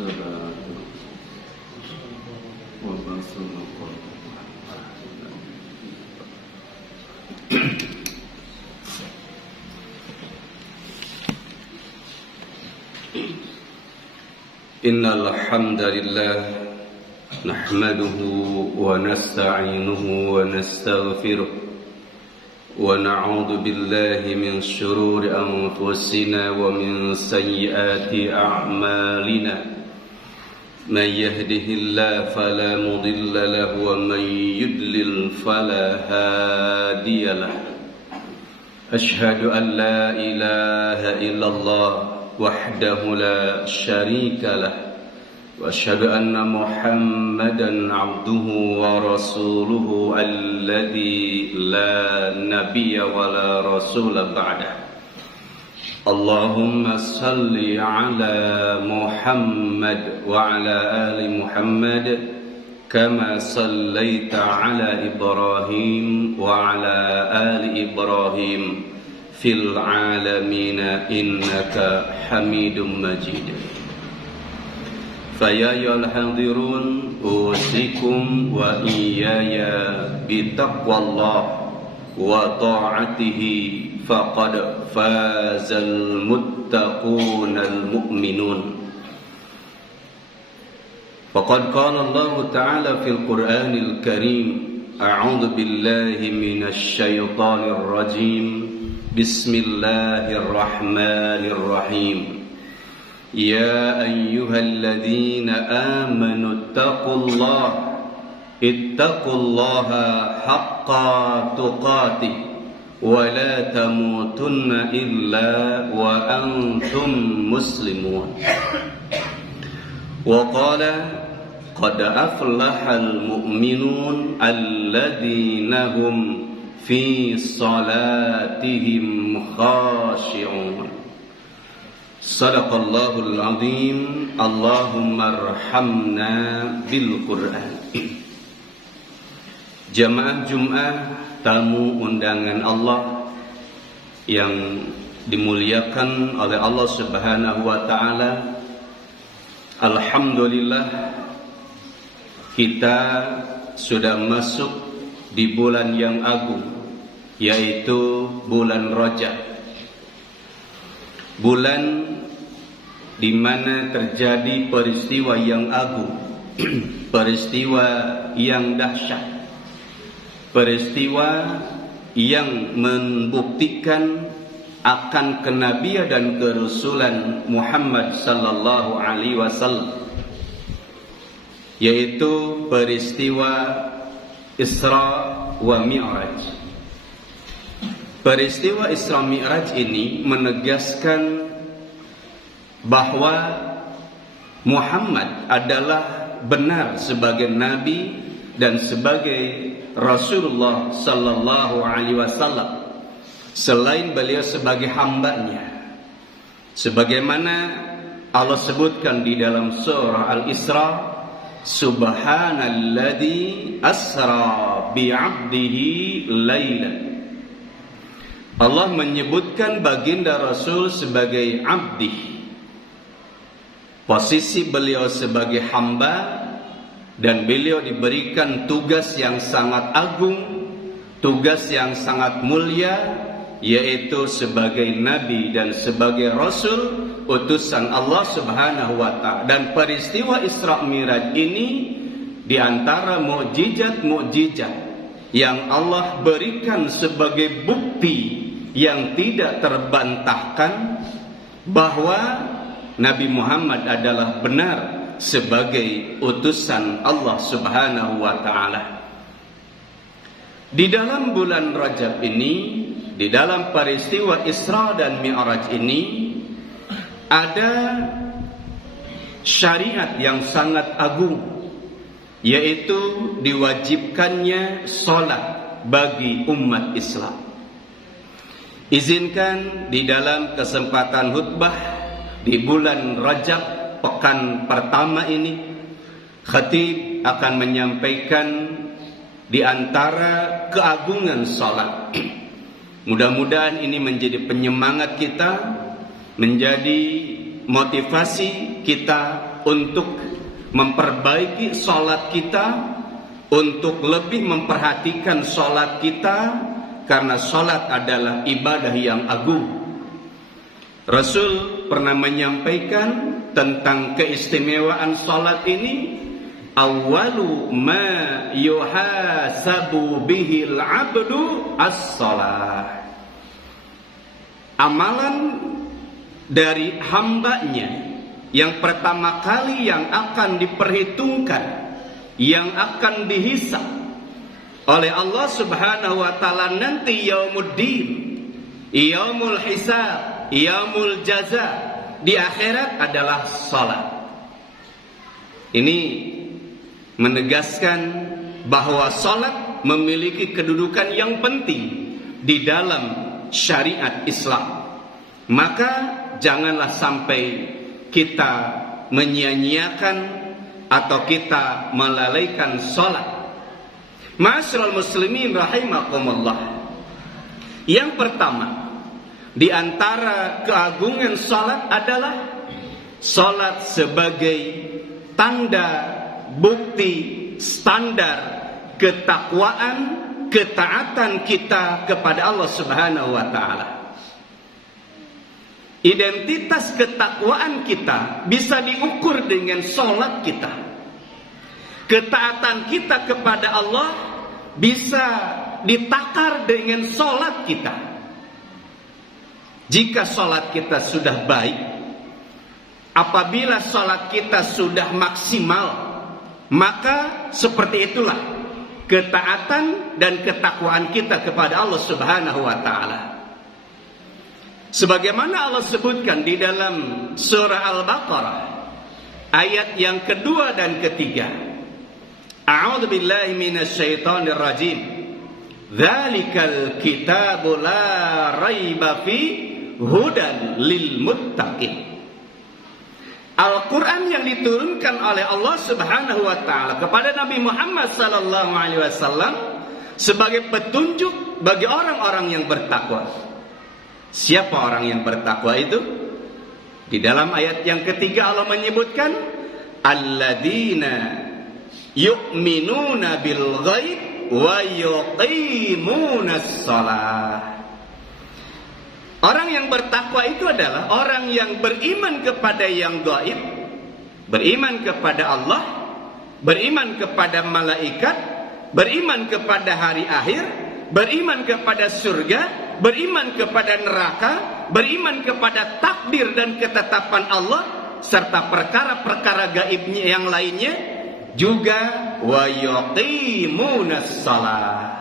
والصلاة وبصر إن الحمد لله نحمده ونستعينه ونستغفره ونعوذ بالله من شرور أنفسنا ومن سيئات أعمالنا من يهده الله فلا مضل له ومن يضلل فلا هادي له أشهد أن لا إله إلا الله وحده لا شريك له وأشهد أن محمدا عبده ورسوله الذي لا نبي ولا رسول بعده اللهم صل على محمد وعلى آل محمد كما صليت على إبراهيم وعلى آل إبراهيم في العالمين إنك حميد مجيد فيا أيها الحاضرون أوصيكم وإياي بتقوى الله وطاعته فقد فاز المتقون المؤمنون فقد قال الله تعالى في القرآن الكريم أعوذ بالله من الشيطان الرجيم بسم الله الرحمن الرحيم يا أيها الذين آمنوا اتقوا الله حق تقاته ولا تموتن إلا وأنتم مسلمون وقال قد أفلح المؤمنون الذين هم في صلاتهم خاشعون صدق الله العظيم اللهم ارحمنا بالقرآن. Jamaah Jumat, tamu undangan Allah yang dimuliakan oleh Allah Subhanahu wa taala. Alhamdulillah kita sudah masuk di bulan yang agung, yaitu bulan Rajab. Bulan di mana terjadi peristiwa yang agung, peristiwa yang dahsyat, peristiwa yang membuktikan akan kenabian dan kerasulan Muhammad sallallahu alaihi wasallam, yaitu peristiwa Isra wa Mi'raj. Peristiwa Isra Mi'raj ini menegaskan bahwa Muhammad adalah benar sebagai nabi dan sebagai Rasulullah sallallahu alaihi wasallam, selain beliau sebagai hambanya, sebagaimana Allah sebutkan di dalam surah Al-Isra, Subhanalladzi asra bi'abdihi lailan. Allah menyebutkan baginda Rasul sebagai abdi, posisi beliau sebagai hamba, dan beliau diberikan tugas yang sangat agung, tugas yang sangat mulia, yaitu sebagai nabi dan sebagai rasul utusan Allah Subhanahu wa taala. Dan peristiwa Isra Mi'raj ini di antara mukjizat-mukjizat yang Allah berikan sebagai bukti yang tidak terbantahkan bahwa Nabi Muhammad adalah benar sebagai utusan Allah Subhanahu wa taala. Di dalam bulan Rajab ini, di dalam peristiwa Isra dan Mi'raj ini, ada syariat yang sangat agung, yaitu diwajibkannya salat bagi umat Islam. Izinkan di dalam kesempatan khutbah di bulan Rajab pekan pertama ini, khatib akan menyampaikan di antara keagungan salat. Mudah-mudahan ini menjadi penyemangat kita, menjadi motivasi kita untuk memperbaiki sholat kita, untuk lebih memperhatikan sholat kita, karena sholat adalah ibadah yang agung. Rasul pernah menyampaikan tentang keistimewaan sholat ini, awwalu ma yuhasabu bihil abdu as-sholat. Amalan dari hambanya yang pertama kali yang akan diperhitungkan, yang akan dihisab oleh Allah Subhanahu wa taala nanti yaumuddin, yaumul hisab, yaumul jaza, di akhirat adalah salat. Ini menegaskan bahwa salat memiliki kedudukan yang penting di dalam syariat Islam. Maka janganlah sampai kita menyia-nyiakan atau kita melalaikan salat. Ma'asyiral muslimin rahimakumullah. Yang pertama, di antara keagungan salat adalah salat sebagai tanda, bukti, standar ketakwaan, ketaatan kita kepada Allah Subhanahu wa taala. Identitas ketakwaan kita bisa diukur dengan salat kita. Ketaatan kita kepada Allah bisa ditakar dengan salat kita. Jika salat kita sudah baik, apabila salat kita sudah maksimal, maka seperti itulah ketaatan dan ketakwaan kita kepada Allah Subhanahu wa taala. Sebagaimana Allah sebutkan di dalam surah Al-Baqarah ayat yang kedua dan ketiga. A'udzu billahi minasyaitonir rajim. Dzalikal kitabu la raiba fi hudan lil muttaqin. Al-Quran yang diturunkan oleh Allah Subhanahu wa taala kepada Nabi Muhammad sallallahu alaihi wasallam sebagai petunjuk bagi orang-orang yang bertakwa. Siapa orang yang bertakwa itu? Di dalam ayat yang ketiga Allah menyebutkan alladzina yu'minuna bil ghaib wa yuqimunas shalah. Orang yang bertakwa itu adalah orang yang beriman kepada yang gaib, beriman kepada Allah, beriman kepada malaikat, beriman kepada hari akhir, beriman kepada surga, beriman kepada neraka, beriman kepada takdir dan ketetapan Allah, serta perkara-perkara gaibnya yang lainnya, juga wa yuqimunas shalah.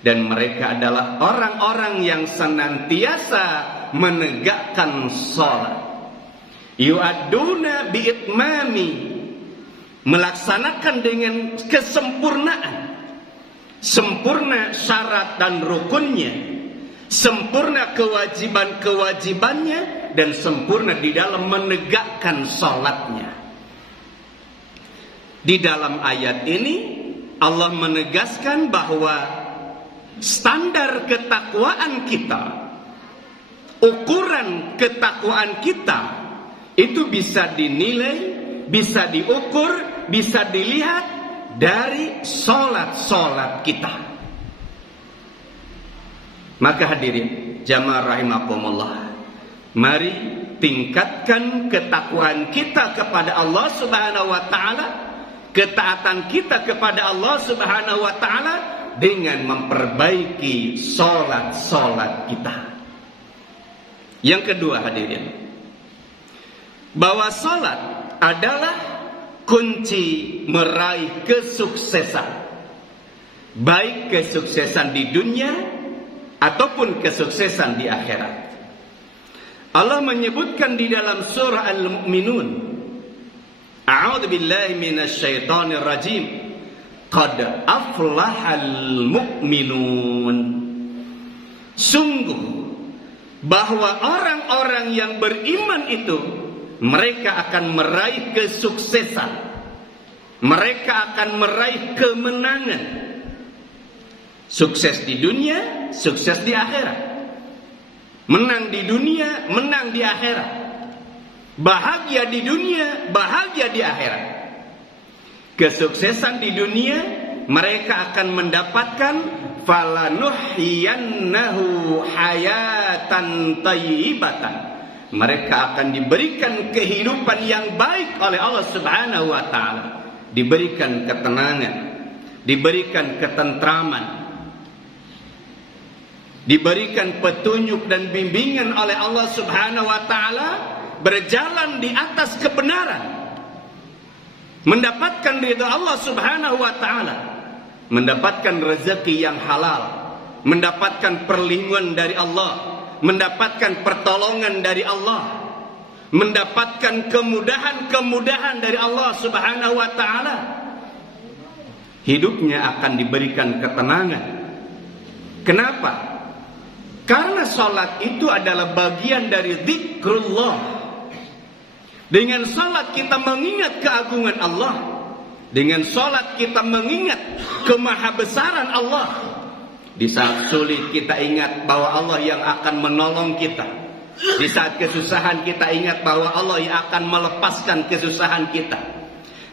Dan mereka adalah orang-orang yang senantiasa menegakkan salat. Yu'adduna bi'itmami, melaksanakan dengan kesempurnaan, sempurna syarat dan rukunnya, sempurna kewajiban-kewajibannya, dan sempurna di dalam menegakkan salatnya. Di dalam ayat ini Allah menegaskan bahwa standar ketakwaan kita, ukuran ketakwaan kita itu bisa dinilai, bisa diukur, bisa dilihat dari salat-salat kita. Maka hadirin jamaah rahimakumullah, mari tingkatkan ketakwaan kita kepada Allah Subhanahu wa taala, ketaatan kita kepada Allah Subhanahu wa taala dengan memperbaiki salat-salat kita. Yang kedua hadirin, bahwa salat adalah kunci meraih kesuksesan, baik kesuksesan di dunia ataupun kesuksesan di akhirat. Allah menyebutkan di dalam surah Al-Mu'minun, a'udzu billahi minasyaitonir rajim, qad aflahal mu'minun. Sungguh bahwa orang-orang yang beriman itu mereka akan meraih kesuksesan, mereka akan meraih kemenangan. Sukses di dunia, sukses di akhirat. Menang di dunia, menang di akhirat. bahagia di dunia, bahagia di akhirat. Kesuksesan di dunia, mereka akan mendapatkan falanuhyiyannahu hayatan thayyibatan. Mereka akan diberikan kehidupan yang baik oleh Allah Subhanahu wa taala. Diberikan ketenangan, diberikan ketentraman, diberikan petunjuk dan bimbingan oleh Allah Subhanahu wa taala, berjalan di atas kebenaran, mendapatkan ridha Allah Subhanahu wa taala, mendapatkan rezeki yang halal, mendapatkan perlindungan dari Allah, mendapatkan pertolongan dari Allah, mendapatkan kemudahan-kemudahan dari Allah Subhanahu wa taala. Hidupnya akan diberikan ketenangan. Kenapa? Karena salat itu adalah bagian dari zikrullah. Dengan salat kita mengingat keagungan Allah. Dengan salat kita mengingat kemahabesaran Allah. Di saat sulit kita ingat bahwa Allah yang akan menolong kita. Di saat kesusahan kita ingat bahwa Allah yang akan melepaskan kesusahan kita.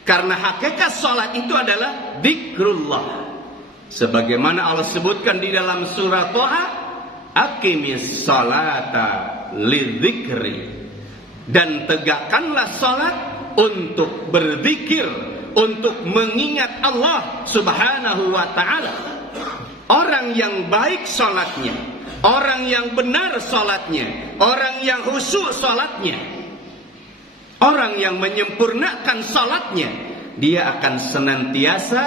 Karena hakikat salat itu adalah zikrullah. Sebagaimana Allah sebutkan di dalam surah Thaha, aqimis salata lidzikri. Dan tegakkanlah salat untuk berzikir, untuk mengingat Allah Subhanahu wa taala. Orang yang baik salatnya, orang yang benar salatnya, orang yang khusyuk salatnya, orang yang menyempurnakan salatnya, dia akan senantiasa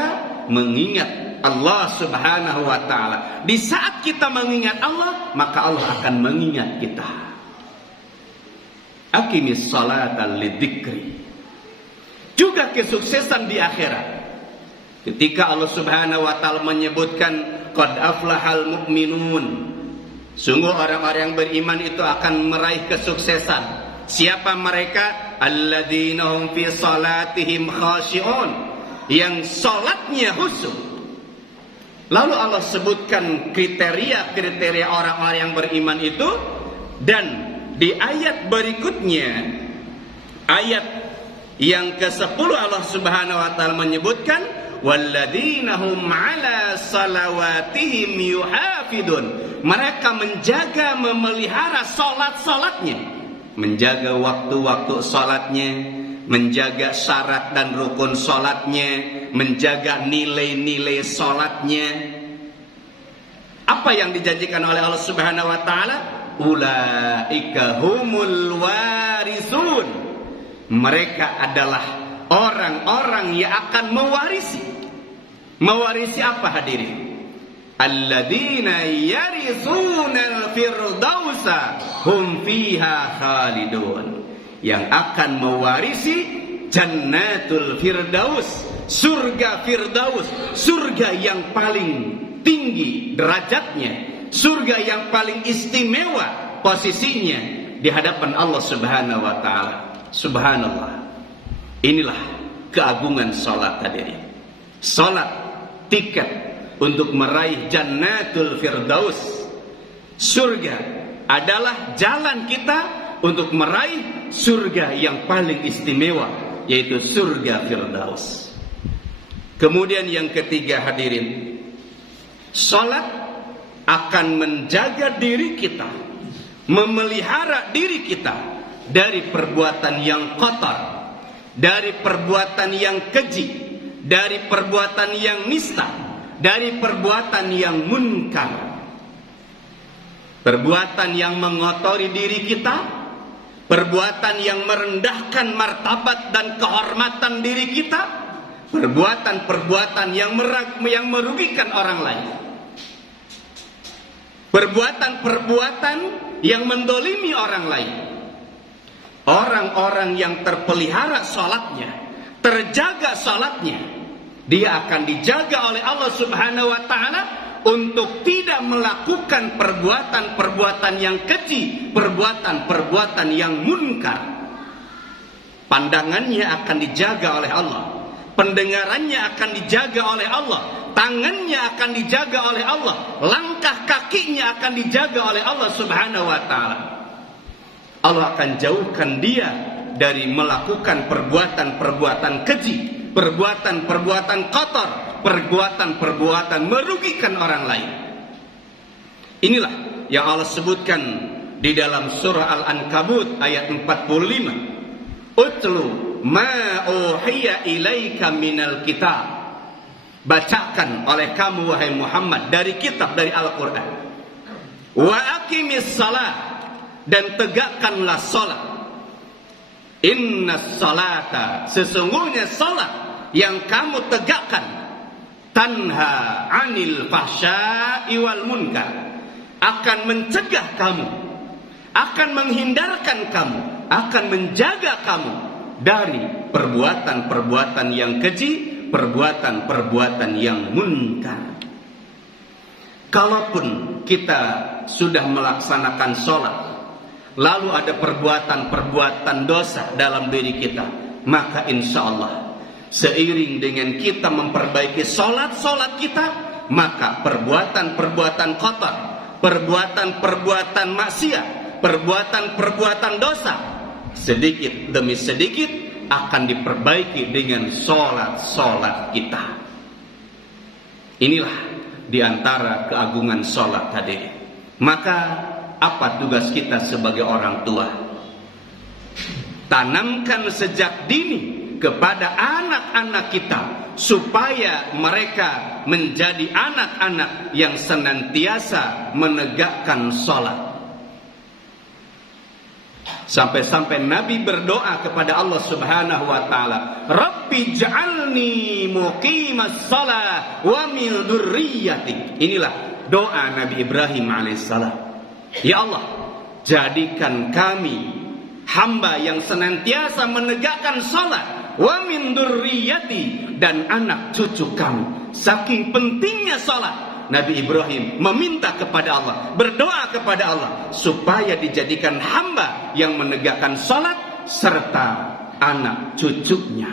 mengingat Allah Subhanahu wa taala. Di saat kita mengingat Allah, maka Allah akan mengingat kita. Aqimis salata lidzikri. Juga kesuksesan di akhirat. Ketika Allah Subhanahu wa taala menyebutkan qad aflahal mu'minun, sungguh orang-orang yang beriman itu akan meraih kesuksesan. Siapa mereka? Alladzina hum fi salatihim khashi'un, yang salatnya khusyuk. Lalu Allah sebutkan kriteria-kriteria orang-orang yang beriman itu, dan di ayat berikutnya, ayat yang ke-10, Allah Subhanahu wa taala menyebutkan walladzina hum 'ala salawatihim yuhafidun. Mereka menjaga, memelihara salat-salatnya, menjaga waktu-waktu salatnya, menjaga syarat dan rukun salatnya, menjaga nilai-nilai salatnya. Apa yang dijanjikan oleh Allah Subhanahu wa taala? Ulaika humul warisun. Mereka adalah orang-orang yang akan mewarisi. Mewarisi apa hadirin? Alladzina yaritsunal firdausa hum fiha khalidun. Yang akan mewarisi jannatul firdaus, surga firdaus, surga yang paling tinggi derajatnya, surga yang paling istimewa posisinya di hadapan Allah Subhanahu wa taala. Subhanallah. Inilah keagungan salat hadirin. Salat tiket untuk meraih jannatul firdaus. Surga adalah jalan kita untuk meraih surga yang paling istimewa, yaitu surga firdaus. Kemudian yang ketiga hadirin, salat akan menjaga diri kita, memelihara diri kita dari perbuatan yang kotor, dari perbuatan yang keji, dari perbuatan yang nista, dari perbuatan yang munkar, perbuatan yang mengotori diri kita, perbuatan yang merendahkan martabat dan kehormatan diri kita, perbuatan-perbuatan yang merugikan orang lain, perbuatan-perbuatan yang mendolimi orang lain. Orang-orang yang terpelihara salatnya, terjaga salatnya, dia akan dijaga oleh Allah Subhanahu wa taala untuk tidak melakukan perbuatan-perbuatan yang keji, perbuatan-perbuatan yang munkar. Pandangannya akan dijaga oleh Allah, pendengarannya akan dijaga oleh Allah, tangannya akan dijaga oleh Allah, langkah kakinya akan dijaga oleh Allah Subhanahu wa taala. Allah akan jauhkan dia dari melakukan perbuatan-perbuatan keji, perbuatan-perbuatan kotor, perbuatan-perbuatan merugikan orang lain. Inilah yang Allah sebutkan di dalam surah Al-Ankabut ayat 45. Utlu ma uhiya ilaika minal kitab. Bacakan oleh kamu wahai Muhammad dari kitab, dari Al-Quran. Wa aqimis salat, dan tegakkanlah salat. Innas salata, sesungguhnya salat yang kamu tegakkan, tanha anil fahsya'i wal munkar, akan mencegah kamu, akan menghindarkan kamu, akan menjaga kamu dari perbuatan-perbuatan yang keji, perbuatan-perbuatan yang munkar. Kalaupun kita sudah melaksanakan sholat, lalu ada perbuatan-perbuatan dosa dalam diri kita, maka insya Allah seiring dengan kita memperbaiki sholat-sholat kita, maka perbuatan-perbuatan kotor, perbuatan-perbuatan maksiat, perbuatan-perbuatan dosa, sedikit demi sedikit akan diperbaiki dengan sholat-sholat kita. Inilah diantara keagungan sholat tadi. Maka apa tugas kita sebagai orang tua? Tanamkan sejak dini kepada anak-anak kita, supaya mereka menjadi anak-anak yang senantiasa menegakkan sholat. Sampai-sampai Nabi berdoa kepada Allah Subhanahu wa taala, Rabbi ja'alni muqimas shalah wa min dzurriyyati. Inilah doa Nabi Ibrahim alaihissalam. Ya Allah, jadikan kami hamba yang senantiasa menegakkan salat, wa min dzurriyyati, dan anak cucu kami. Saking pentingnya salat, Nabi Ibrahim meminta kepada Allah, berdoa kepada Allah supaya dijadikan hamba yang menegakkan salat serta anak cucunya.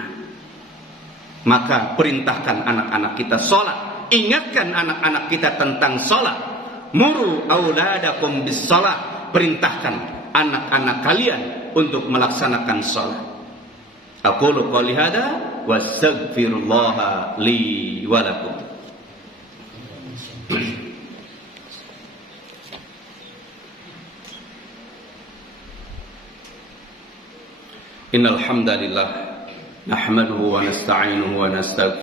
Maka perintahkan anak-anak kita salat, ingatkan anak-anak kita tentang salat. Muru auladakum bis salat, perintahkan anak-anak kalian untuk melaksanakan salat. Aqulu qouli hada wastaghfirullaha li wa lakum. Innal hamdalillah nahmaduhu wa nasta'inuhu wa nastaghfiruh